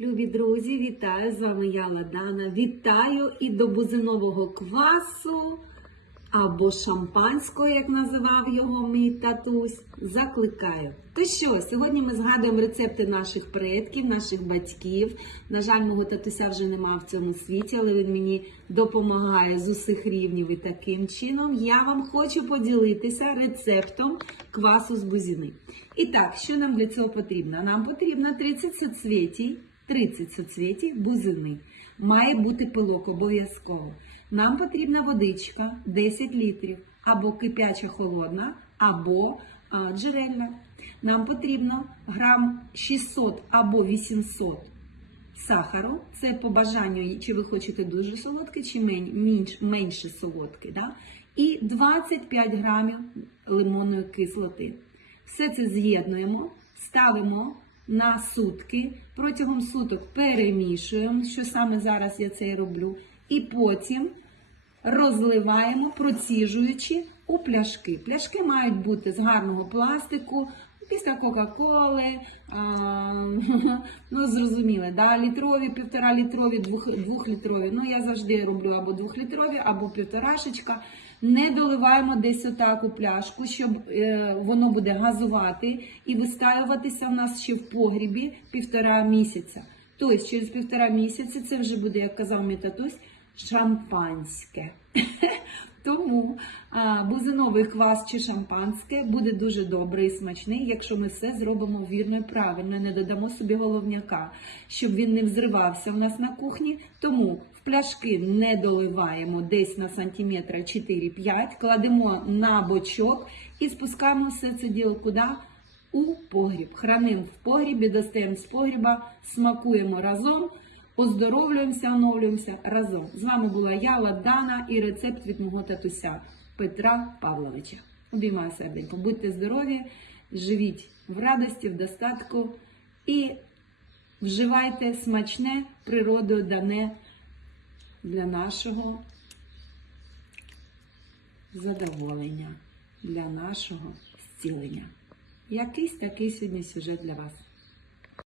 Любі друзі, вітаю! З вами я Ладана. Вітаю і до бузинового квасу або шампанського, як називав його мій татусь, закликаю. То що, сьогодні ми згадуємо рецепти наших предків, наших батьків. На жаль, мого татуся вже нема в цьому світі, але він мені допомагає з усіх рівнів і таким чином я вам хочу поділитися рецептом квасу з бузини. І так, що нам для цього потрібно? Нам потрібно 30 соцвітій, 30 соцвітій бузини. Має бути пилок обов'язково. Нам потрібна водичка 10 літрів, або кипяча холодна, або а, джерельна. Нам потрібно грам 600 або 800 сахару. Це по бажанню, чи ви хочете дуже солодке, чи менш, менше солодке. Да? І 25 грамів лимонної кислоти. Все це з'єднуємо, ставимо на сутки, протягом суток перемішуємо, що саме зараз я це і роблю, і потім розливаємо, проціжуючи у пляшки. Пляшки мають бути з гарного пластику, після Кока-Коли, ну зрозуміли, да? літрові, півтора літрові, двох, двохлітрові. Ну я завжди роблю або двохлітрові, або півторашечка. Не доливаємо десь отак у пляшку, щоб е, воно буде газувати і вистаюватися в нас ще в погрібі півтора місяця. Тобто через півтора місяця це вже буде, як казав мій татусь, шампанське. Тому бузиновий квас чи шампанське буде дуже добрий і смачний, якщо ми все зробимо вірно і правильно, не додамо собі головняка, щоб він не взривався в нас на кухні. Тому в пляшки не доливаємо десь на сантиметра 4-5, кладемо на бочок і спускаємо все це діло куди? У погріб. Хранимо в погрібі, достаємо з погріба, смакуємо разом. Оздоровлюємося, оновлюємося разом. З вами була я, Ладана, і рецепт від мого татуся Петра Павловича. Обіймаю серденько. Будьте здорові, живіть в радості, в достатку і вживайте смачне природою дане для нашого задоволення, для нашого зцілення. Якийсь такий сьогодні сюжет для вас.